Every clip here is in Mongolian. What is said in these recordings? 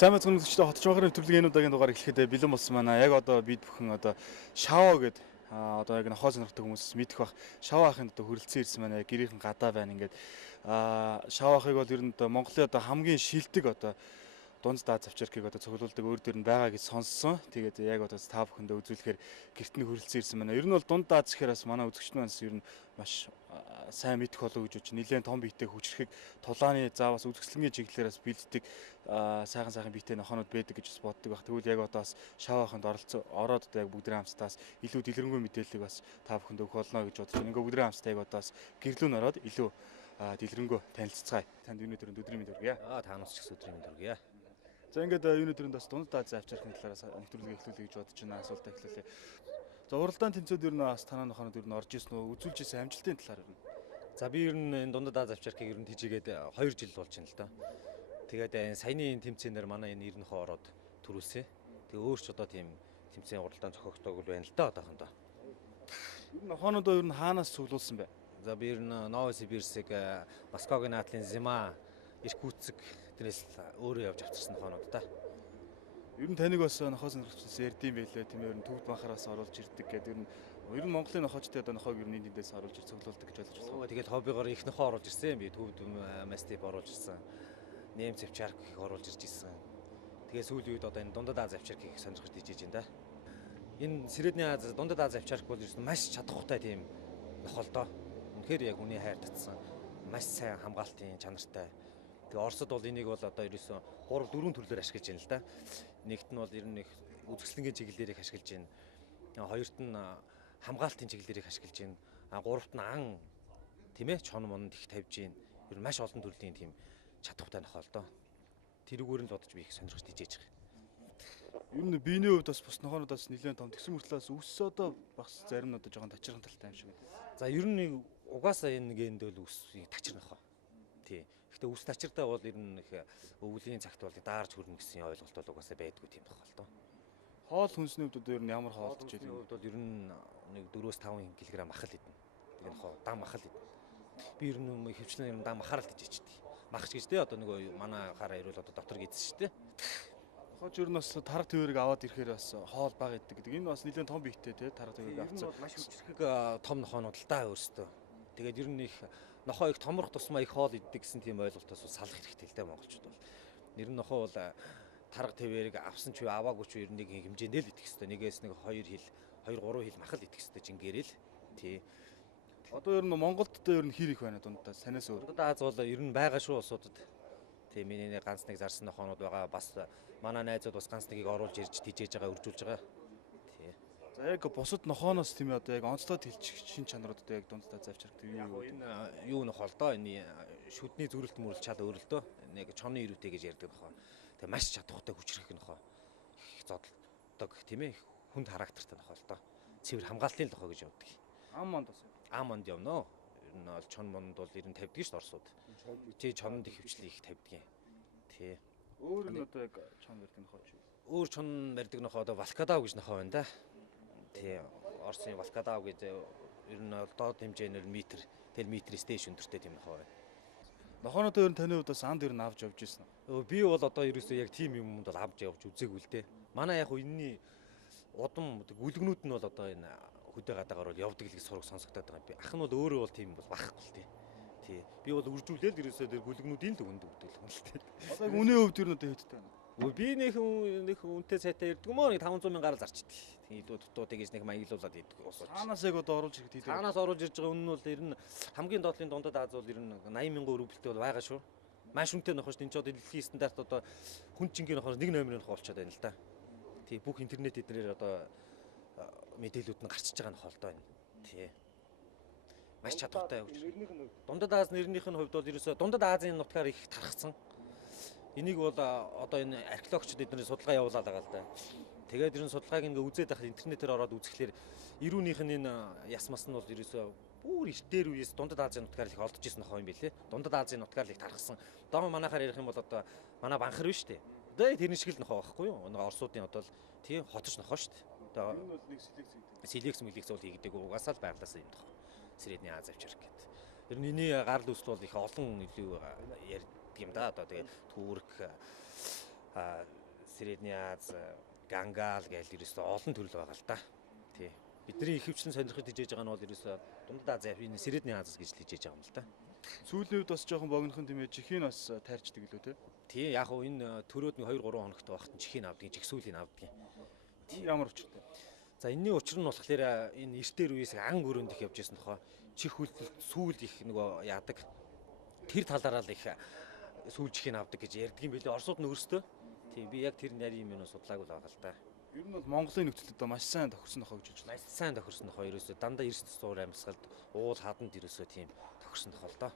Сайн мэцэн үзэгчдээ хотч махрын нэвтрүүлгийн удаагийн дугаар эхлэхэд бэлэн болсон байна. Яг одоо бид бүхэн одоо шаваа гэдэг одоо яг нохоо сонирхдаг хүмүүс мэдэх бах. Шаваа ахын одоо хөрөлцөн ирсэн байна. Гэрийнхэн гадаа байна ингээд шаваа ахыг бол ер нь одоо Монголын одоо хамгийн шилдэг одоо дунд даа завчаркийг одоо цуглуулдаг өөр дөр нь байгаа гэж сонссон. Тэгээд яг одоо та бүхэндээ үзүүлэхээр гэрт нь хөрөлцөн ирсэн байна. Ер нь бол дунд даа гэхээр бас манай үзэгчд маань ер нь маш сайн мэдэх болов гэж бодож нэлээд том биетэй хүчрэхийг тулааны заавас үзэсгэлэнгийн чиглэлээрээс бэлддэг сайхан биетэй нохонууд байдаг гэж бас боддог баг. Тэгвэл яг одоо бас шавааханд ороод одоо яг бүгдрийн хамтаас илүү дэлгэрэнгүй мэдээллийг бас та бүхэнд өгөх болно гэж бодож байна. Ингээ бүгдрийн хамтаа яг одоо бас гэрлүүн ороод илүү дэлгэрэнгүй танилццгаая. Танд өнөөдөр өдрийн мэнд хүргье. Таанаас ч гэсэн өдрийн мэнд хүргье. За ингээд өнөөдөр бас дунд даа завчрахын талаараас нэвтрүүлгээ эхлүүлэе гэж бодож байна. Асуултаа эхлүүлээ. За уралдаан тэнцүүд ер нь бас танаа нохонод ер нь орж ирсэн үү? Үзүүлж ирсэн амжилтын талаар ер нь. За би ер нь энэ дунд даа завчрахыг ер нь тийжээгээд 2 жил болж байна л да. Тэгээд саяны тэмцээнээр манай энэ 90 нохоо ороод төрүүлсэн. Тэгээ өөр ч одоо тийм тэмцээн уралдаан зохиогддог байна л да одоохондоо. Ер нь нохоонуудоо ер нь хаанаас цуглуулсан бэ? За би ер нь Новосибирск, Москвагийн наадлын Зима, Иркутск тэрнээс өөрөө явж авчирсан нохоонууд та. Ер нь таныг бас нохоо сонирхолчдоос ярдсан байлээ тийм ер нь төвд махараас оруулж ирдэг гэдэг ер нь Монголын нохоочдын одоо нохоог ер нь эндээс оруулж ир цуглуулдаг гэж ойлгож байна. Тэгээд хоббигоор их нохоо оруулж ирсэн. Би төвд мастип оруулж ирсэн. Нэмц завчарк их оруулж ирж ирсэн. Тэгээ сүүлийн үед одоо энэ дунд даа завчаркийг сонирхож дижиж байна да. Энэ Средний Аз дунд даа завчарк бол ерөөс маш чадахтай тийм нохоо л доо. Үнэхээр яг үний хайр татсан. Маш сайн хамгаалтын чанартай. Тэгээ Оросд бол энийг бол одоо ерөөсөө 3 4 төрлөөр ашиглаж байна л да. Нэгт нь бол ер нь их үзэсгэлэнгийн чиглэлээр их ашиглаж байна. Хоёрт нь хамгаалтын чиглэлээр их ашиглаж байна. Гуравт нь ан тийм ээ чон монд их тавьж байна. Ер нь маш олон төрлийн тийм чадахтай нохоо л доо. Тэрүүгээр нь л бодож би их сонирхож дижээж байгаа. Ер нь биений хувьд бас бус нохоонуудаас нэлээд том тэгсэн мөртлөөс өс одоо бас зарим нь одоо жоохон тачирхан талтай юм шиг байна. За ер нь угаасаа энэ нэгэнд бол өсийг тачирнах хаа. Тий. Гэхдээ өс тачиртай бол ер нь их өвлийн цагт бол даарж хөрнө гэсэн ойлголт бол угаасаа байдгүй тийм баг л доо. Хоол хүнсний хувьд одоо ер нь ямар хоолдож байна? Хувьд бол ер нь нэг 4-5 кг махал идэнэ. Тэгээ нохоо дан махал идэнэ. Би ер нь хөвчлэн ер нь дан махаар л дижээчдэг. Махч гэж тий одоо нөгөө манай хараа ирвэл одоо дотор гидсэн шүү дээ. Хож ер нь бас тарга твэрийг аваад ирэхээр бас хоол бага иддэг гэдэг. Энэ бас нэлээд том биетэй тий тарга твэрийг авцсан. Маш хүчрэх том нохоонууд л да өөрсдөө. Тэгээд ер нь их нохоо их томрох тусмаа их хоол иддэг гэсэн тийм ойлголтоос салах хэрэгтэй л дээ монголчууд бол. Ер нь нохоо бол тарга твэрийг авсан ч аваагүй ч ер нь нэг хэмжээндээ л идэх хэрэгтэй. Нэгээс нэг 2 хил 2-3 хил махал идэх хэрэгтэй жингээрэл тий. Одоо ер нь Монголд ер нь хэр их байна дундаа санаас өөр. Дунд Аз бол ер нь байгаа шүү улсуудад. Тийм миний ганц нэг зарсан нохоонууд байгаа. Бас манай найзууд бас ганц нэгийг оруулж ирж тижээж байгаа, өржүүлж байгаа. Тий. За яг бусад нохооноос тийм одоо яг онцлог хэлчих шин чанарууд одоо яг дунд даа завчрах тийм юу. Энэ юу нохоо л доо энэ шүдний зүрэлт мөрөл чал өөрөлдөө. Нэг чоны ирүүтэй гэж ярьдаг нохоо. Тэгээ маш чадахтай хүчрэх нохоо. Их зодтолдог тийм ээ. Хүнд характертай нохоо л доо. Цэвэр хамгаалтын нохоо гэж явдаг. Аммонд бас. Аммонд явноо. Ер нь бол чон монд бол ер нь тавьдаг шүү дээ Оросууд. Тий чонд их хөвчлийг их тавьдаг юм. Тий. Өөр нь одоо яг чон барьдаг нохоо ч юу? Өөр чон барьдаг нохоо одоо Валкадав гэж нохоо байна да. Тий. Оросын Валкадав гэдэг ер нь доод хэмжээгээр метр, тэл метрээс дээш өндөртэй тийм нохоо байна. Нохооноо ер нь таны хувьд бас анд ер нь авч явж ирсэн үү? Би бол одоо ерөөсөө яг тийм юмд бол авч явж үзээгүй л дээ. Манай яг энэний удам гүлгнүүд нь бол одоо энэ хөдөө гадаагаар бол явдаг л гэж сураг сонсогдоод байгаа. Би ах нь бол өөрөө бол тийм бол байхгүй л тий. Би бол үржүүлээл ерөөсөө тэр гүлгнүүдийн л өгөнд өгдөг юм л тий. Одоо яг үнийн хувьд ер нь одоо хэдтэй байна? Би нэг үнэтэй сайтай ирдэг юм аа нэг 500 мянгаар зарчдаг. Тийм дутуу тэгэж нэг маяглуулад иддэг уусаач. Таанаас яг одоо оруулж ирэхэд хийдэг. Таанаас оруулж ирж байгаа үнэн нь бол ер нь хамгийн доотлын дундад Аз бол ер нь 80 мянган рубльтэй бол байгаа шүү. Маш үнэтэй нохоо шүү. Энд ч одоо дэлхийн стандарт одоо хүн чингийн нохоос 1 номерын нохоо болчиход байна л да. Тий бүх интернет эднэр одоо мэдээлүүд нь гарчиж байгаа нохоо л доо энэ. Тий. Маш чадвартай өгч. Дундад Аз нэрнийх нь хувьд бол ерөөсөө дундад Азийн нутгаар их тархсан. Энийг бол одоо энэ археологчид эднэр судалгаа явуулаад байгаа л да. Тэгээд ер нь судалгааг ингээ үзээд байхад интернетээр ороод үзэхлээр ирүүнийх нь энэ яс мас нь бол ерөөсөө бүр иш дээр үеэс дундад Азийн нутгаар их олдож исэн нохоо юм билээ. Дундад Азийн нутгаар их тархсан. Одоо манайхаар ярих юм бол одоо манай банхар биш үү? Одоо тэрний шиг л нохоо байхгүй юу? Нэг Оросуудын одоо л тийм хотч нохоо шүү дээ. Одоо энэ бол нэг селекц бол хийгдэг угаасаа л байглаасан юм даа. Средний Аз завчрах гэдэг. Ер нь энэ гарал үүсэл бол их олон илүү ярьдаг юм да. Одоо тэгээ Турк, Средний Аз, Гангаал гээл ерөөсөө олон төрөл байгаа л да. Тий. Бидний ихэвчлэн сонирхож хижээж байгаа нь бол ерөөсөө Дундад Аз энэ Средний Аз гэж л хижээж байгаа юм л да. Сүүлийн үед бас жоохон богинохон тийм ээ чихийг бас тайрчдаг лөө те. Тий, яг уу энэ төрөөд нэг 2 3 хоногт байхад чихийг авдаг, чихсүүлийг авдаг. Ямар учиртай. За энэний учир нь болохоор энэ эртээр үеэс ан гөрөнд их явж байсан тохоо чих хөлтөлт сүүл их нөгөө яадаг. Тэр талаараа л их сүүл чихийг авдаг гэж ярьдаг юм билээ. Оросууд нь өөрсдөө. Тийм би яг тэр нарийн юм судлаагүй л байгаа л да. Ер нь бол Монголын нөхцөлд одоо маш сайн тохирсон тохоо гэж Маш сайн тохирсон тохоо ерөөсөө дандаа 99 амьсгалд уул хаданд ерөөсөө тийм тохирсон тохоо л доо.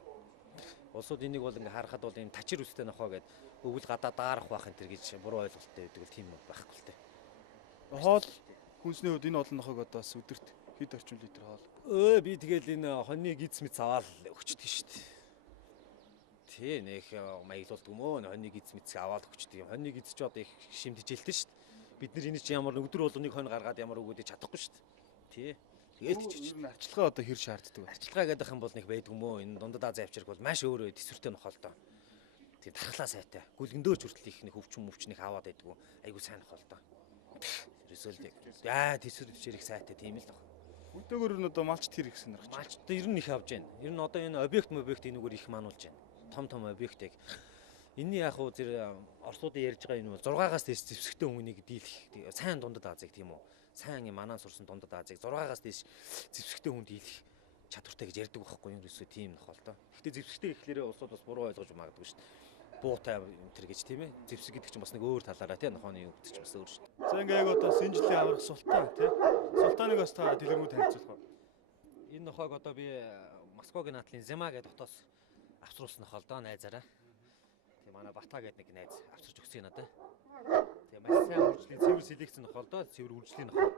Улсууд энийг бол ингээ харахад бол ийм тачир үстэй нохоо гэд өвөл гадаа даарах байх энэ төр гэж буруу ойлголттой байдаг бол тийм байхгүй л дээ. Хоол хүнсний хувьд энэ олон нохойг одоо бас өдөрт хэд орчим литр хоол. Би тэгэл энэ хоньны гиз мэд аваад өгчдөг шүү дээ. Тий, нэх маяглуулдаг юм өө хоньны гиз мэд аваад өгчдөг юм. Хоньны гиз ч одоо их шимт хижээлтэй шүү дээ. Бид нар энэ чи ямар өдөр болгоныг хонь гаргаад ямар өгөөд чадахгүй шүү дээ. Тий. Тэгэл тийч чинь арчилгаа одоо хэр шаарддаг вэ? арчилгаа гэдэг юм бол нэг байдаг юм өө. Энэ Дундад Аз авчирк бол маш өөрөө төсвөртэй нохол доо. Тий, тархлаа сайтай. Гүлгэндөөч хүртэл их нэг өвчнөх аваад байдгүй. Айгу сайн нохол доо. Ерөөсөө төсвөр төвчээр их сайтай тийм л баг. Өдөөгөр нь одоо малч тэр их сонирхож. Малчд ер нь их авж байна. Ер нь одоо энэ объект энэгээр их мануулж байна. Том объектыг. Энэний яг уу зэр Оросуудын ярьж байгаа энэ бол 6-аас дээш зэвсэгтэй хүмүүнийг дийлэх сайн Дундад Азийг тийм үү. Сайн юм манаа сурсан Дундад Азийг 6-аас дээш зэвсэгтэй хүн дийлэх чадвартай гэж ярьдаг байхгүй юу ерөөсөө тийм нохол доо. Гэхдээ зэвсэгтэй гэхлээрээ улсууд бас буруу ойлгож магадгүй шүү дээ. Буутай энэ гэж тийм ээ. Зэвсэг гэдэг чинь бас нэг өөр талаараа тийм нохооны юу гэдэг чинь бас өөр шүү дээ. За ингээ яг одоо Синжилийн аврах султан тийм. Султаныг бас та дэлгэрэнгүй танилцуулах уу? Энэ нохойг одоо би Москвагийн наадлын Зима гэдэг хотоос авчруулсан нохол доо найзаараа. Тэгээ манай Бата гэдэг нэг найз авчирч өгсөн надад. Тэгээ маш сайн үржлийн цэвэр селекцийн нохол доо цэвэр үржлийн нохол.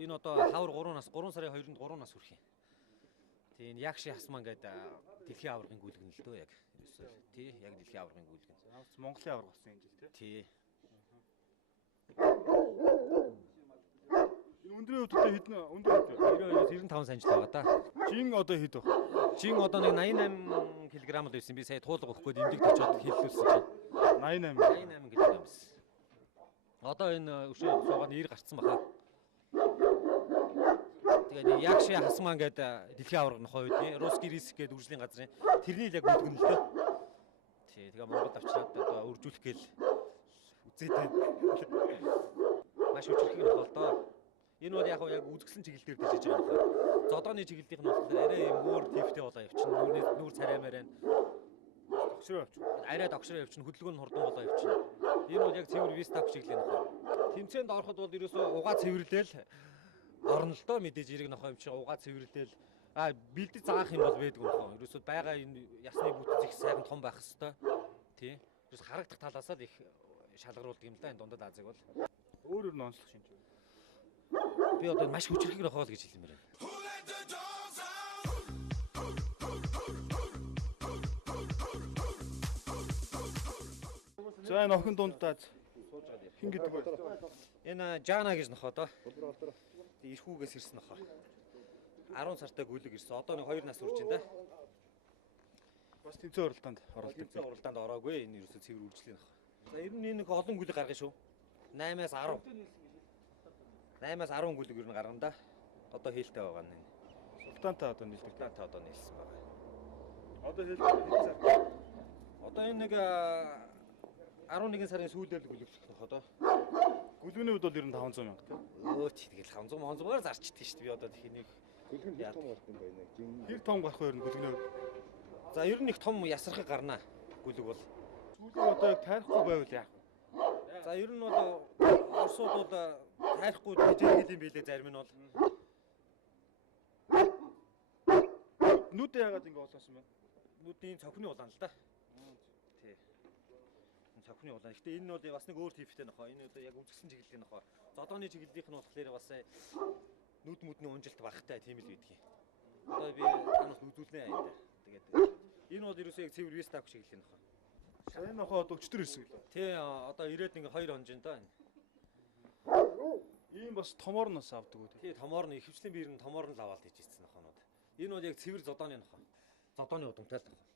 Энэ одоо хавар 3 сарын 2-нд 3 нас хүрэх юм. Тэгээ энэ Ягши Хасман гэдэг дэлхийн аваргын гүйлгэн л дөө яг. Тий, яг дэлхийн аваргын гүйлгэн. Монголын авраг болсон энэ жил тий. Тий. Энэ өндрийн хувьд одоо хэдэн өндөр хэдэн 92-95 санжил байгаа да. жин одоо хэд вэ? Жин одоо нэг 88 кг л байсан. Би сая туулга өгөх гээд эмдэгт очиод хэллүүлсэн чинь 88. 88 кг байсан. Одоо энэ өшөө суугаад 90 гарцсан баха. Тэгээд Ягши Хасман гэдэг дэлхийн аварга нохой үүдний Русский риск гэдэг үржлийн газрын тэрний л яг үлгэн л дээ. Тий, тэгээ Монголд авчираад одоо үржүүлэх гээл үзээтэй. Маш хүчрхэг нохой л доо. Энэ бол яг үзэсгэлэн чиглэл дээр дижиж байгаа нохой. Зодооны чиглэлийнх нь болохоор арай юм өөр типтэй болоо явчихна. Нүүр цараймаар байна. Догшроо авчих. Арай догшроо явчихна. Хөдөлгөөн нь хурдан болоо явчихна. Энэ бол яг цэвэр вистап чиглэлийн нохой. Тэмцээнд ороход бол ерөөсөө угаа цэвэрлээл орно л доо мэдээж эрэг нохой юм чи угаа цэвэрлээл бэлдэж заах юм бол байдаг нохой. Ерөөсөө байгаа энэ ясны бүтц их сайхан том байх хэвээр. Тий. Ерөөс харагдах талаас л их шалгаруулдаг юм л да энэ Дундад Азийг бол. Өөр онцлох шинж. Би одоо маш хүчрхэг нохой л гэж хэлмээр байна. За энэ охин Дундад Аз хин гэдэг вэ? Энэ Жана гэж нохоо доо. Ирхүүгээс ирсэн нохоо. 10 сартай гүйлэг ирсэн. Одоо нэг 2 нас үрж байна да. Бас тэмцээн уралдаанд оролцдог. Тэмцээн уралдаанд ороогүй. Энэ ерөөсөө цэвэр үржлийн нохоо. За ер нь нэг олон гүйлэг гаргана шүү. 8-аас 10. 8-аас 10 гүйлэг ер нь гаргана да. Одоо хийлтэй байгаа нь. Султантай одоо нийлдэг. Султантай одоо нийлсэн байгаа. Одоо хийлтэй. Одоо энэ нэг 11 сарын сүүлдээ л гүйлэгдэх нохоо доо. Гүлгүний хувьд бол ер нь 500 мянга тийм. Тэгэл 500-аар зарчдаг шүү дээ. Би одоо тхий нэг гүлгэн хэр том болох юм байна. Хэр том гарах вэ ер нь гүлгүний хувьд? За ер нь их том ясархаг гарнаа гүлэг бол. Сүүлийн одоо яг тайрахгүй байвал яах вэ? За ер нь бол Оросууд бол тайрахгүй тэжээгэл юм билээ зарим нь бол. Нүд яагаад ингэ болгосон бэ? Нүдийн цохны улаан л да. Тий. Цохны улаан. Гэтэ энэ нь бол бас нэг өөр типтэй нохоо. Энэ одоо яг үзэсгэлэн чиглэлийн нохоо. Зодооны чиглэлийнх нь болохоор бас нүд мүдний унжилт багтай тийм л байдгийг. Одоо би танаас үзүүлнэ аа энэ. Тэгээд энэ бол ерөөсөө яг цэвэр вестап чиглэлийн нохоо. Энэ нохоо одоо өчтөр ирсэн гэлээ. Тий, одоо ирээд ингээ 2 хонжин даа. Ийм бас томоор нас авдаг үү? Тий, томоор нь ихэвчлэн биер нь томоор нь л аваад ижсэн нохоонууд. Энэ бол яг цэвэр зодооны нохоо. Зодооны удамтай л нохоо.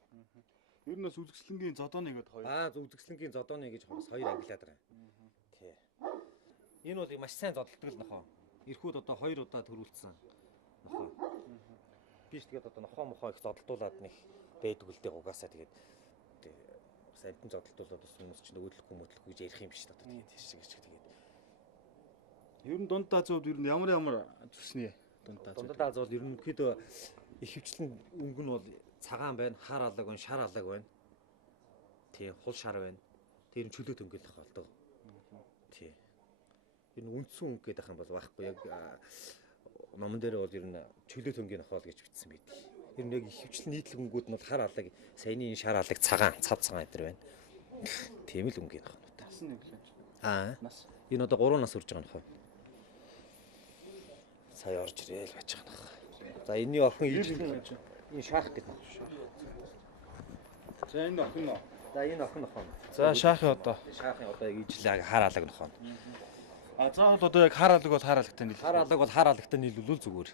Ер нь бас үзэсгэлэнгийн зодооны гээд хоёр. Үзэсгэлэнгийн зодооны гэж хоёр ангилаад байгаа. Тий. Энэ бол маш сайн зодтолдог л нохоо. Ирхүүд одоо 2 удаа төрүүлсэн нохоо. Биш тэгээд одоо нохоо мохоо их зодтолдуулаад нэг дээд үлдээ угаасаа тэгээд сантин зодтолдуулаад бас хүмүүс чинь өдлөхгүй мөдлөхгүй гэж ярих юм биш одоо тэгээд тийш гэж тэгээд. Ер нь дундаа зөвд ер нь ямар төсний дундаа зөвд. Дундаа зөвд ерөнхийдөө их хвчлэн өнгө нь бол цагаан байна, хар алаг байна, шар алаг байна. Тий, хул шар байна. Тэр нь чөлөөт өнгөлөх болдог. Тий. Энэ үндсэн өнгө гэдэг юм бол байхгүй яг номон дээр бол ер нь чөлөөт өнгөний хоол гэж бичсэн байдаг. Тэр нэг их хвчлэн нийтлэг өнгүүд нь бол хар алаг, саяны шар алаг цагаан, цав цагаан өдр байна. Тийм л өнгөний хоол. Нас нэг лээ. Нас. Энэ одоо 3 нас үрж байгаа нөхөө. Сая орж ирээл байж байгаа нөх. За энэний охин ижлэн энэ шаах гэдэг. За энэ охин нөө. За энэ охин нохоо. За шаахын одоо. Шаахын одоо ижлэг хар алаг нохоо. За одоо яг хар алаг бол хар алагтай нийлүүл. Хар алаг бол хар алагтай нийлүүлвэл зүгээр.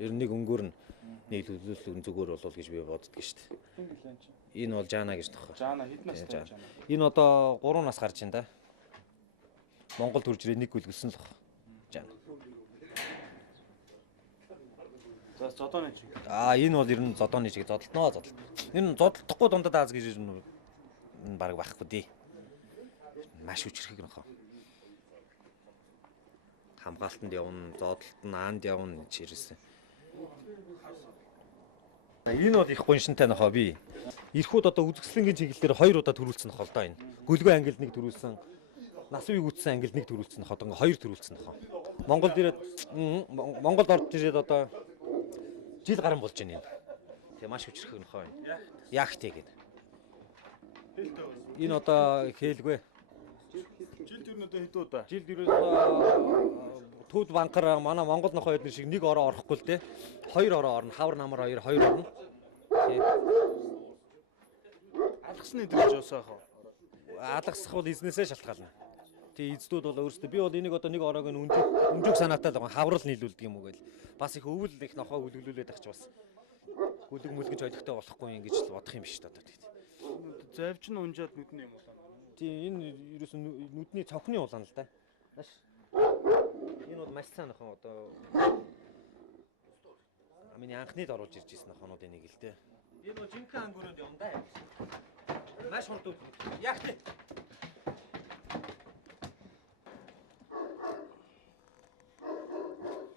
Ер нь нэг өнгөөр нь нийлүүлвэл зүгээр болов гэж би боддөг шүү дээ. Энэ бол жаана гэж нохоо. Жаана хэд настай жаана? Энэ одоо 3 нас гарч байна да. Монгол төрж ирээ нэг гүлгэлсэн л баг. Жаана. За зодооны чиг. Энэ бол ер нь зодооны чиг зодтолтноо зодтолт. Энэ зодтолдохгүй дундад ааз гэж ер нь баг байхгүй дээ. Маш хүчрхэг нөхөө. Хамгаалтанд явна, зодтолтод аанд явна гэж ирсэн. Энэ бол их гоншинтай нөхөө би. Ирхүүд одоо үзэсгэлэнгийн чиглэлээр 2 удаа төрүүлсэн нөхөө л доо энэ. Гөлгөө ангилд нэг төрүүлсэн. Нас үеиг үтсэн ангилд нэг төрүүлсэн нөхөө. Одоо 2 төрүүлсэн нөхөө. Монголд орж ирээд одоо жил гарan болж байна юм. Тэгээ маш хүчрэх нөхөө байна. Яахтэй гэдэг. Энэ одоо хэлгүй. Жил тэр нь одоо хэд удаа? Жил дөрөв түүд банкар манай Монгол нөхөө эдгээр шиг нэг ороо орохгүй л дээ. 2 ороо орно. Хавар намар 2 орно. Тий. Алгасны дэрж уусаах уу? Алгасах бол эзнээсээ шалтгаална. Тий эздүүд бол өөрсдөө би бол энийг одоо нэг ороог нь өнжиг санаатай л байгаа. Хаврал нийлүүлдэг юм уу гээл. Бас их өвөл их нохоо үлгэлүүлээд байх ч бас гүлэг мүлгэж ойлгохтой болохгүй юм гэж л бодох юм биш та одоо тий. Завж нь унжаад нүдний юм болоо. Тий энэ ерөөс нь нүдний цонхны улаан л да. Маш энэ бол маш сайн нөхөн одоо миний анхны л оруулж ирж ирсэн нөхөнүүд энийг л дээ. Энэ бол жинхэнэ ангөрөнд юм да. Маш хурд яг тий.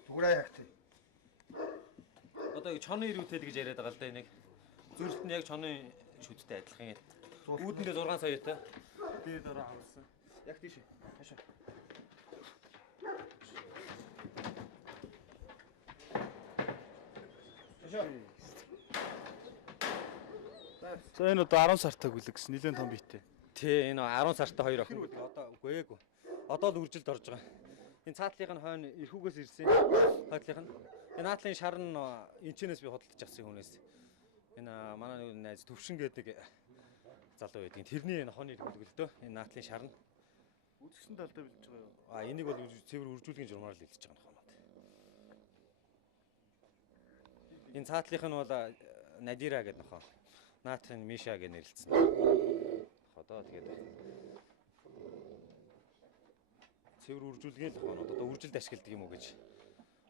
Түгрээ яг тий. Одоо чоны ирүүтэй гэж яриад байгаа л да энийг. Зүрхт нь яг чоны шүдтэй адилхан. Үүдэндээ 6 саятай. Дээд ороо хавсан. Яг тийш. Хашаа. За энэ одоо 10 сартай гүлэг гэсэн нэлээд том биетэй. Тий энэ 10 сартай 2 охин. Одоо үгүй ээгүй. Одоо л үржилд орж байгаа. Энэ цаатлын хойно эрхүүгээс ирсэн. Хойдлын. Энэ наатлын шар нь энчнээс би худалдаж авсан хүнээс. Энэ манай нэг найз Төвшин гэдэг залуу байдгийн. Тэрний нохооны хөлгөлдөө энэ наатлын шар нь Үзэсгэлэн талдаа бэлдэж байгаа юу? Энийг бол цэвэр үржүүлгийн журмаар л хэлж байгаа нохоонод. Энэ цаатлынх нь бол Надира гэдэг нохоо. Наатлын Миша гэж нэрлэлсэн. Одоо тэгээд цэвэр үржүүлгийн л нохоонод одоо үржилд ашигладаг юм уу гэж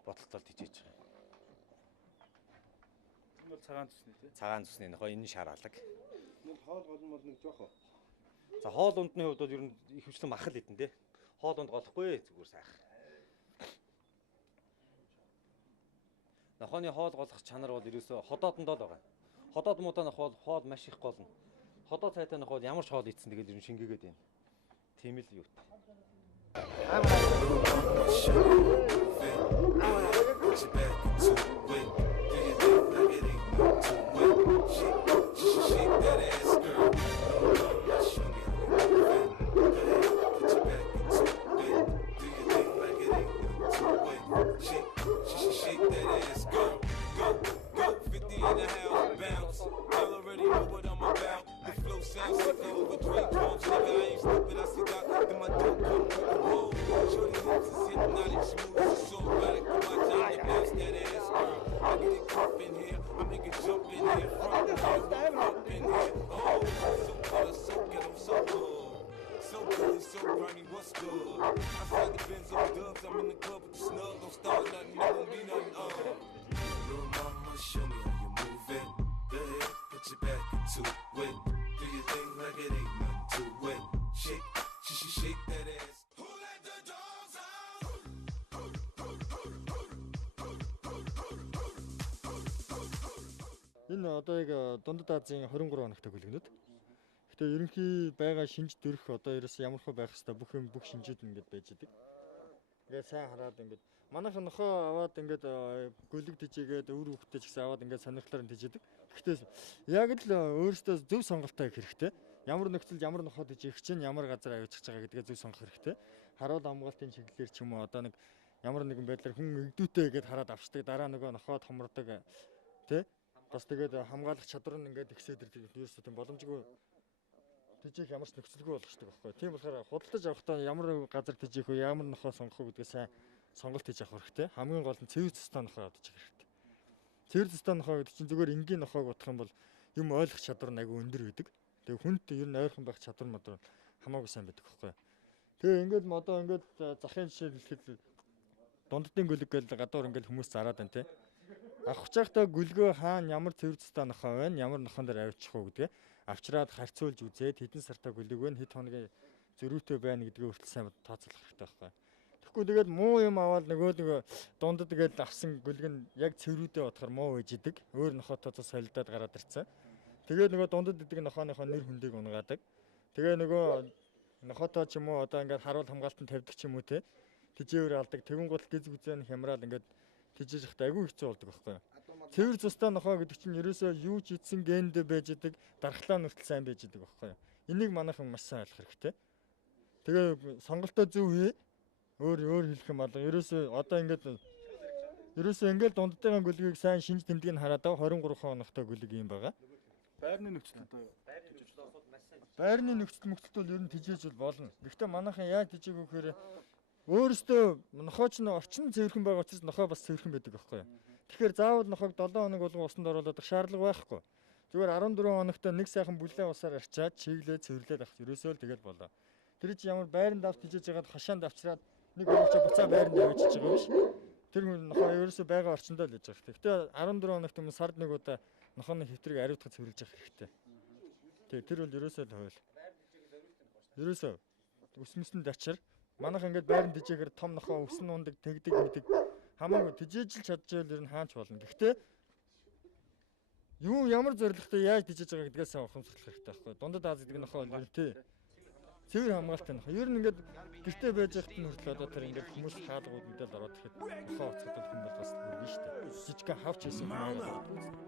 бодлолтол хичээж байгаа. Энэ бол цагаан цусны тий. Цагаан цусны нохоо энэ шар алаг. Нэг хоол болно нэг жоохоо. За хоол ундны хувьд бол ер нь их хвчлэн махал хэдэн тий. Хоол унд голохгүй зүгээр сайхан. Нохооны хоол голох чанар бол ерөөсөө ходоодонд л байгаа. Ходоод муудаах бол хоол маш их голно. Ходоо цайтай нөх бол ямар ч хоол ийдсэн тэгэл ер нь шингээгээд байна. Тийм л юу. I'm nigga jump in here, front, up in here. Oh. feeling so grimy, what's good? I feel the Benz on dubs, I'm in the club with the snug. Don't start nothing, there won't be nothing. Little mama, show me how you move it. Go ahead, put your back into it. Do your thing like it ain't nothing to it. Shake, shake that ass. Who let the dogs Энэ одоо яг Дундад Азийн 23 оногтой гүлгэнүүд. Гэтэ ерөнхий байгаа шинж төрөх одоо ерөөс ямар хөө байх хэвээр бүх шинжүүд ингээд байж идэг. Ингээд сайн хараад ингээд манайхан нохоо аваад ингээд гүлэг тижээгээд өр хөвгтэй ч гэсэн аваад ингээд сонирхлоор тижээдэг. Гэхдээ яг л өөрөөсөө зөв сонголтоо хийх хэрэгтэй. Ямар нөхцөлд ямар нохоо тижээх чинь ямар газар авчихж байгаа гэдгээ зөв сонгох хэрэгтэй. Харуул хамгаалтын чиглэлээр ч юм уу одоо нэг ямар нэгэн байдлаар хүн өгдөөтэй гэдээ хараад авчдаг. Дараа нөгөө нохоо томордог тий. Бас тэгээд хамгаалах чадвар нь ингээд ихсээд ирдэг. Ерөөсөө тийм боломжгүй тижээх ямар ч нөхцөлгүй болгочдөг байхгүй. Тийм болохоор худалдаж авахдаа ямар газар тижээх вэ, ямар нохоо сонгох вэ гэдгээ сайн сонголт хийж авах хэрэгтэй. Хамгийн гол нь цэвэр цэстаа нохоо авч явах хэрэгтэй. Цэвэр цэстаа нохоо гэдэг чинь зүгээр энгийн нохоог утгах юм бол юм ойлгох чадвар нь айгүй өндөр байдаг. Тэгээ хүнд ер нь ойрхон байх чадвар мод хамаагүй сайн байдаг байхгүй. Тэгээ ингээд одоо ингээд захын жишээ хэлэхэд дунддын гүлэг гэл гадуур ингээд хүмүүс зараад байна те. Авах чахтаа гүлгөө хаана ямар цэвэр цэстаа нохоо байна, ямар нохон дээр авчих уу гэдгээ авчраад харьцуулж үзээд хэдэн сартаа гүлэг вэ, хэд хоногийн зөрүүтэй байна гэдгээ хүртэл сайн тооцоолох хэрэгтэй байхгүй. Тэгэхгүй тэгээд муу юм аваад нөгөө дундад тэгээд авсан гүлэг нь яг цэврүүдээ бодохоор муу байж идэг. Өөр нохоо тооцоо солидоод гараад ирцэн. Тэгээд нөгөө дундад идэг нохооныхоо нэр хүндийг унгаадаг. Тэгээ нөгөө нохотоо ч юм уу одоо ингээд харуул хамгаалтанд тавьдаг ч юм уу те. Тижээвэр алдаг. Тэгүн гол гиз гүзэн хямраад ингээд тижээж ихтэй айгүй хэцүү болдог байхгүй. Цэвэр цустаа нохоо гэдэг чинь ерөөсөө юу ч идсэн гендэ байж идэг, дархлаа нүртэл сайн байж идэг байхгүй. Энийг манайхан маш сайн ойлгох хэрэгтэй. Тэгээ сонголтоо зөв хий. Өөр хэлэх юм бол ерөөсөө одоо ингээд дундтайгаа гүлгийг сайн шинж тэмдгийг хараад 23 хоногтой гүлэг юм байгаа. Байрны нөхцөл одоо байрны нөхцөл бол ер нь тижээж болно. Гэхдээ манайхан яаж тижээг өгөхээр өөрөөсөө нохооч нь орчин цэвэрхэн байгаа учраас нохоо бас цэвэрхэн байдаг байхгүй юу. Тэгэхээр заавал нохоог 7 хоног болгон усанд оруулах шаардлага байхгүй. Зүгээр 14 хоногтой нэг сайхан бүлээн усаар арчаад чиглээ цэвэрлээд авах ерөөсөө л тэгэл болоо. Тэр чинь ямар байранд авч тижээж байгаад хашаанд авчраад нэг оруулж буцаа байранд авчиж байгаа биш. Тэр нохоо ерөөсөө байгаа орчиндөө л яж байгаа. Гэхдээ 14 хоногт өмнө сард нэг удаа нохооны хэвтрийг ариутгах цэвэрлж явах хэрэгтэй. Тэр бол ерөөсөө л хойл. Ерөөсөө өсмөсөнд ачаар манайх ингээд байранд тижээхээр том нохоо өснө ундаг тэгдэг мэдэг хамаагүй тижээж л чадчихвал ер нь хаач болно. Гэхдээ юу ямар зорилготой яаж тижээж байгаа гэдгээс сайн ухамсарлах хэрэгтэй байхгүй. Дундад Аз гэдэг нохоо ер нь тий цэвэр хамгаалтай нохоо. Ер нь ингээд гэртээ байж байхад нь хүртэл одоо тэр ингээд хүмүүс хаалгууд мэдэл ороод ирэхэд нохоо уцгадал хүн бол бас бүрэн шүү дээ. Жижигхэн хавч хийсэн юм.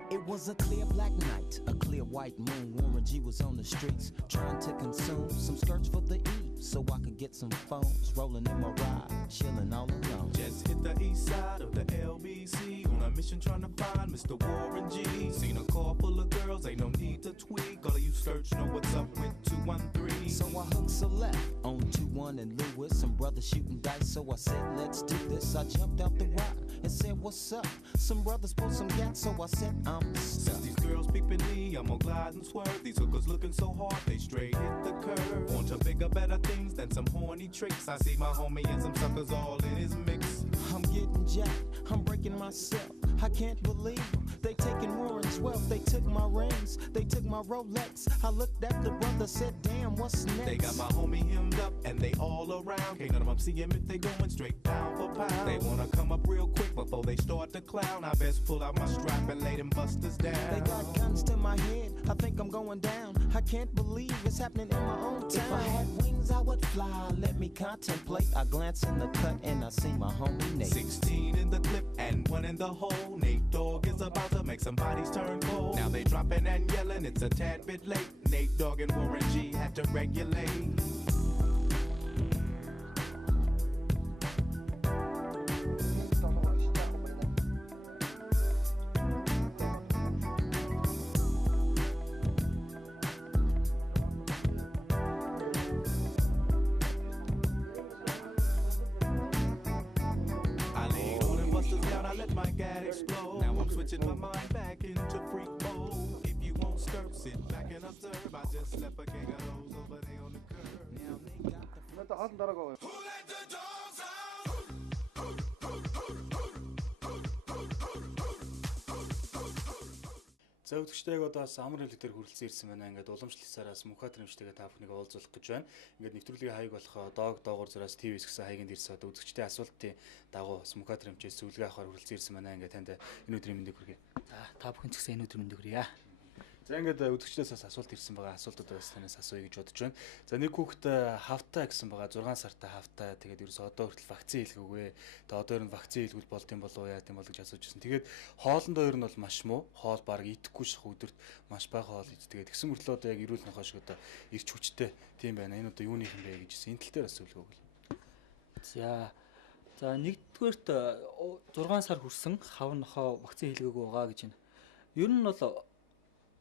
It was a clear black night, a clear white moon. Warren G was on the streets trying to consume some skirts for the eve so I could get some phones. Rolling in my ride, chilling all alone. Just hit the east side of the LBC on a mission trying to find Mr. Warren G. Seen a car full of girls, ain't no need to tweak. All of you search know what's up with 213. So I hooked a left on 21 and Lewis. Some brothers shooting dice, so I said, let's do this. I jumped out the ride and said, what's up? Some brothers pulled some gas, so I said, I'm Since these girls peeping me, I'm gonna glide and swerve. These hookers looking so hard, they straight hit the curve. Want to bigger, better things than some horny tricks. I see my homie and some suckers all in his mix. I'm getting jacked, I'm breaking myself. I can't believe they taking Warren's wealth. They took my rings, they took my Rolex. I looked at the brother, said, damn, what's next? They got my homie hemmed up and they all around. Can't none of them see him if they going straight pound for pound. They wanna come up real quick before they start to clown. I best pull out my strap and lay them busters down. They got guns to my head, I think I'm going down. I can't believe it's happening in my own town. If I had wings, I would fly, let me contemplate. I glance in the cut and I see my homie Nate. 16 in the clip and 1 in the hole. Nate Dogg is about to make some bodies turn cold. Now they dropping and yelling, it's a tad bit late. Nate Dogg and Warren G had to regulate. Switching my mind back into freak mode. If you won't skirt, sit back and observe. I just left a gang of those over there on the curb. Now they got the Хаалт дараагаа гоё. Who let the dogs out? За үзэгчтэйг одоо бас амар хэлэг дээр хүрэлцэн ирсэн байна. Ингээд уламжлалсараас Мөнхбаатар эмчтэйгээ та бүхнийг уулзуулах гэж байна. Ингээд нэвтрүүлгийн хаяг болох доогоор зураас ТV-с гэсэн хаягийн дээрс одоо үзэгчтэй асуултын дагуу бас Мөнхбаатар эмчээс зөвлөгөө авахар хүрэлцэн ирсэн байна. Ингээд танд энэ өдрийн мэндийг хүргэе. За та бүхэн ч гэсэн энэ өдрийн мэндийг хүргье. За ингээд үзэгчдээс бас асуулт ирсэн байгаа. Асуултуудаа бас танаас асууя гэж бодож байна. За нэг хүүхэд хавтаа гэсэн байгаа 6 сартай хавтаа. Тэгээд ерөөсөө одоо хүртэл вакцин хийлгүүгээ. Тэгээд одоо ер нь вакцин хийлгүүл болд юм болов уу яа гэм бол гэж асууж ирсэн. Тэгээд хоолндоо ер нь бол маш муу. Хоол баг идэхгүй шах өдөрт маш бага хоол иддэг. Тэгсэн мөртлөө одоо яг эрүүл нөхөө шиг одоо ирч хүчтэй тийм байна. Энэ одоо юуных юм бэ гэжсэн. Энэ тал дээр бас зөвлөгөө өгөл. За нэгдүгээрт 6 сар хүрсэн хав нохоо вакцин хийлгээгүй байгаа гэж байна. Ер нь бол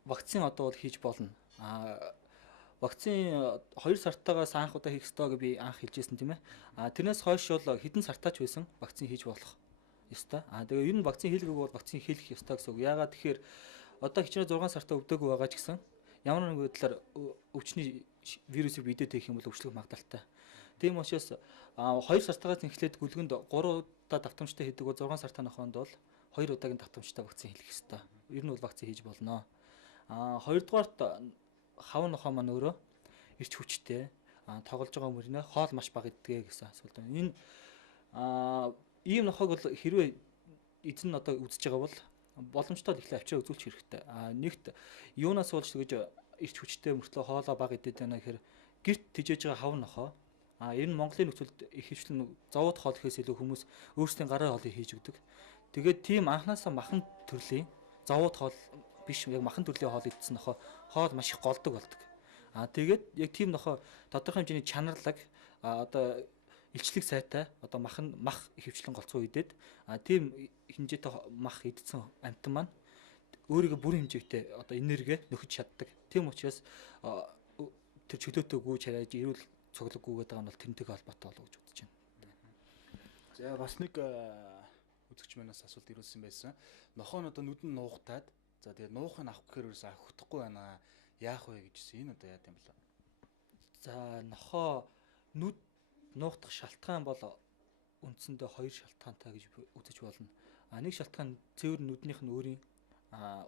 вакцин одоо бол хийж болно. Вакцин 2 сартаагаас анх удаа хийх ёстой гэж би анх хэлжсэн тийм ээ. Тэрнээс хойш бол хэдэн сартаач байсан вакцин хийж болох ёстой. Тэгээ ер нь вакцин хийлгээг бол вакцин хийх ёстой гэсэн үг. Яагаад тэгэхээр одоо хичнээн 6 сартаа өвдөөгүй байгаа ч гэсэн ямар нэгэн байдлаар өвчний вирусыг бидэд хийх юм бол өвчлөх магадлалтай. Тийм учраас 2 сартаагаас эхлээд гүлгэнд 3 удаа давтамжтай хийдэг бол 6 сартаа нохоонд бол 2 удаагийн давтамжтай вакцин хийх ёстой. Ер нь бол вакцин хийж болно. Хоёрдугаарт хав нохоо маань өөрөө ирч хүчтэй тоглож байгаа мөрнө хоол маш бага иддэг гэсэн асуулт байна. Энэ ийм нохоог бол хэрвээ эзэн нь одоо үзэж байгаа бол боломжтой ихлэ авчираа үзүүлчих хэрэгтэй. Нэгт юунаас болж тэгэж ирч хүчтэй мөртлөө хоолоо бага идээд байна гэхээр гэрт тижээж байгаа хав нохоо ер нь Монголын нөхцөлд их хвчлэн зовоод хоол ихэс илүү хүмүүс өөрсдийн гарын хоолыг хийж өгдөг. Тэгээд тийм анханасаа махан төрлийн зовоод хоол биш яг махан төрлийн хоол идсэн нохоо хоол маш их голдог болдог. Тэгээд яг тийм нохоо тодорхой хэмжээний чанарлаг одоо илчлэг сайтай одоо мах хөвчлэн голцоо идээд тийм хэмжээтэй мах идсэн амтан маань өөрийгөө бүрэн хэмжээтэй одоо энерги нөхөж чаддаг. Тийм учраас тэр чөлөөтэйгүү чарайж эрүүл цоглоггүй гэдэг нь бол тэрнтэйгээ холбоотой болов гэж бодож байна. За бас нэг үзэгч манаас асуулт ирүүлсэн байсан. Нохоо нь одоо нүдэн нуухтаад за тэгээд нуухыг авах гэхээр ерөөсөө авахдахгүй байна. Яах вэ гэжсэн. Энэ одоо яа гэм бэ? За нохоо нүд нуухдах шалтгаан бол үндсэндээ 2 шалтгаантай гэж үзэж болно. Нэг шалтгаан цэвэр нүднийх нь өөрийн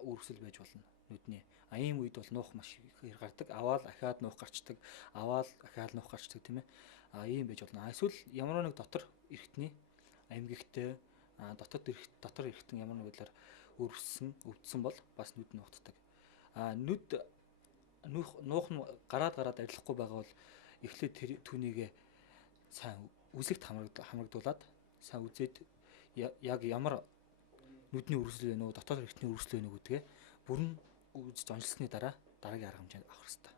үүргэсэл байж болно. Нүдний. Ийм үед бол нуух маш их гардаг. Аваад ахаад нуух гарчдаг. Аваад ахаад нуух гарчдаг тийм ээ. Ийм байж болно. Эсвэл ямар нэг дотор эргэтний амьгигтэй дотор эргэтэн ямар нэг байдлаар өвдсөн бол бас нүд нуухтдаг. Нүд нуух нь гараад арилахгүй байгаа бол эхлээд тэр түүнийг сайн үзэгт хамрагдуулаад сайн үзээд яг ямар нүдний үргэлжлэл вэ нөө дотоод эргэтний үргэлжлэл вэ нөө гэдгээ бүрэн үзэж онцлсны дараа дараагийн арга хэмжээнд авах хэрэгтэй.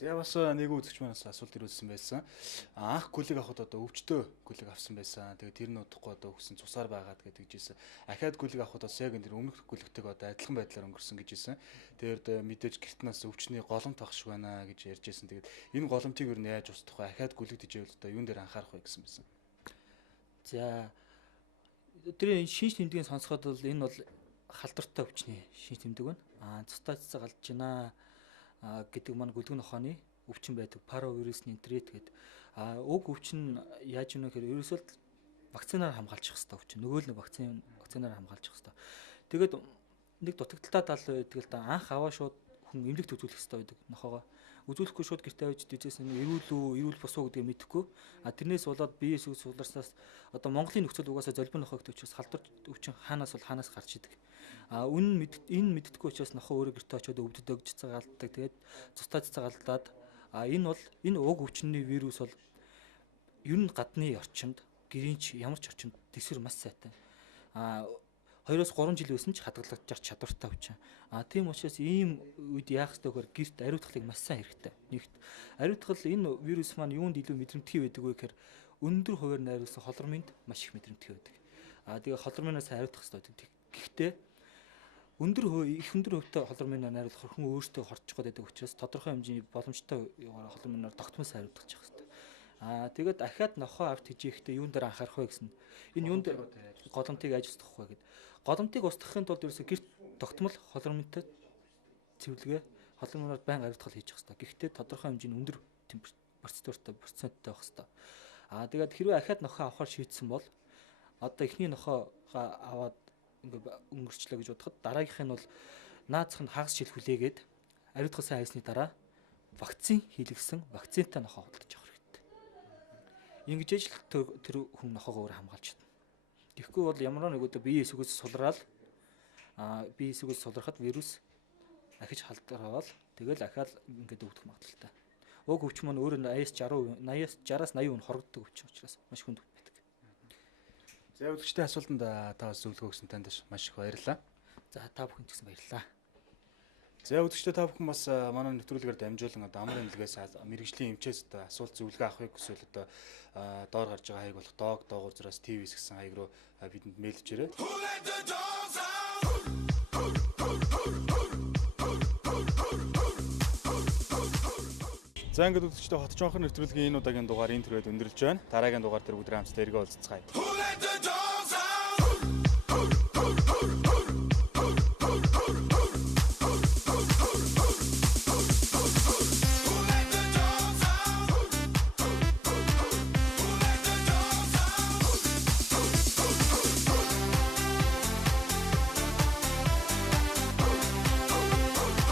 За бас нэг үзэгч манаас асуулт ирүүлсэн байсан. Анх гүлэг авахд одоо өвчтөө гүлэг авсан байсан. Тэгээд тэр нь удахгүй одоо өгсөн цусаар байгаад гэдэг жийсэн. Ахаад гүлэг авахд бас яг энэ өмнөх гүлэгтэйг одоо адилхан байдлаар өнгөрсөн гэжсэн. Тэгээд мэдээж гэртнээс өвчний голомт авах шиг байна гэж ярьжсэн. Тэгээд энэ голомтыг юу яаж устгах вэ? Ахаад гүлэг дижээвэл одоо юун дээр анхаарах вэ гэсэн байсан. За тэр шинж тэмдгийг сонсоход бол энэ бол халдвартай өвчний шинж тэмдэг байна. Цустацаа галж байна гэдэг маань гүлгэн нохооны өвчин байдаг. Паравирусны энтерит гэдэг. Уг өвчин яаж юм бэ гэхээр ерөөсөө вакцинаар хамгаалчих хэвээр өвчин. Нөгөө л вакцинаар хамгаалчих хэвээр. Тэгээд нэг дутагдaltaй тал байдаг л да. Анх аваа шууд хүн эмнэлэгт үзүүлэх хэвээр байдаг нохоогоо. Үзүүлэхгүй шууд гэртээ авч дижээс нь эрүүл босоо гэдгийг мэдэхгүй. Тэрнээс болоод биеэс үс сууларснаас одоо Монголын нөхцөл угаасаа золбин нохоо гэдэг учраас халдвар өвчин хаанаас гарч идэг. Энэ мэддэггүй учраас нохоо өөрөө гэртээ очиод өвддөг, цацагаалдаг. Тэгээд цустаа цацагаалдаад энэ уг өвчний вирус бол ер нь гадны орчинд гэрийнч ямар ч орчинд тэсвэр маш сайтай. 2-3 жил байсан ч хадгалагдчих чадвартай өвчин. Тийм учраас ийм үед яах ёстой гэхээр гэрт ариутгалыг маш сайн хэрэгтэй. Нэгт ариутгал энэ вирус маань юунд илүү мэдрэмтгий байдаг вэ гэхээр өндөр хуваар найруулсан холорминд маш их мэдрэмтгий байдаг. Тэгээ холорминоос ариутгах ёстой. Гэхдээ их өндөр хувьтай холорминоор найруулах хүн өөртөө хорчих гээд байдаг учраас тодорхой хэмжээний боломжтой холорминоор тогтмол ариутгах хэрэгтэй. Тэгээд дахиад нохоо авт хижээхдээ юун дээр анхаарах вэ гэсэн. Энэ юун дээр голомтыг яаж устгах вэ гэдэг. Голомтыг устгахын тулд ерөөсө гэрт тогтмол холорминтой цэвэрлэгээ холорминоор байн ариутгал хийж явах хэрэгтэй. Гэхдээ тодорхой хэмжээний өндөр процедуртай байх хэвээр. Тэгээд хэрвээ ахаад нохоо авахар шийдсэн бол одоо эхний нохоогоо аваад ингээ өнгөрчлөө гэж бодоход дараагийнх нь бол наацх нь хагас жил хүлээгээд ариутгах сайн хайсны дараа вакцин хийлгэсэн вакцинтай нохоо худалдаж авах хэрэгтэй. Ингэж ижил тэр хүн нохоогоо өөр хамгаалж чадна. Тэгэхгүй бол ямар нэг өдөө биеийн эсвгээс сулраал биеийн эсвгээс сулрахад вирус ахиж халдгаравал тэгэл ахаал ингээд өвдөх магадaltaй. Уг өвч маань өөр нь 80-аас 80% хорогддог өвч учраас маш хүнд байдаг. За өвчтэй асуултанд та бас зөвлөгөө өгсөн танд маш их баярлалаа. За та бүхэнд ч гэсэн баярлалаа. За өвчтэй та бүхэн бас манай нэвтрүүлгээр дамжуулан амар эмнэлгээс мэрэгжлийн эмчээс асуулт зөвлөгөө авахыг хүсвэл доор гарч байгаа хаяг болох дог доогуур зураас ТV-с гэсэн хаяг руу бидэнд мэйлж ирээ. За ингээд үзэгчдээ хот чонхон нэвтрүүлгийн энэ удаагийн дугаар энэ төрөйд өндөрлж байна. Дараагийн дугаар дээр бүгд хамтдаа эргөө уулзцгаая.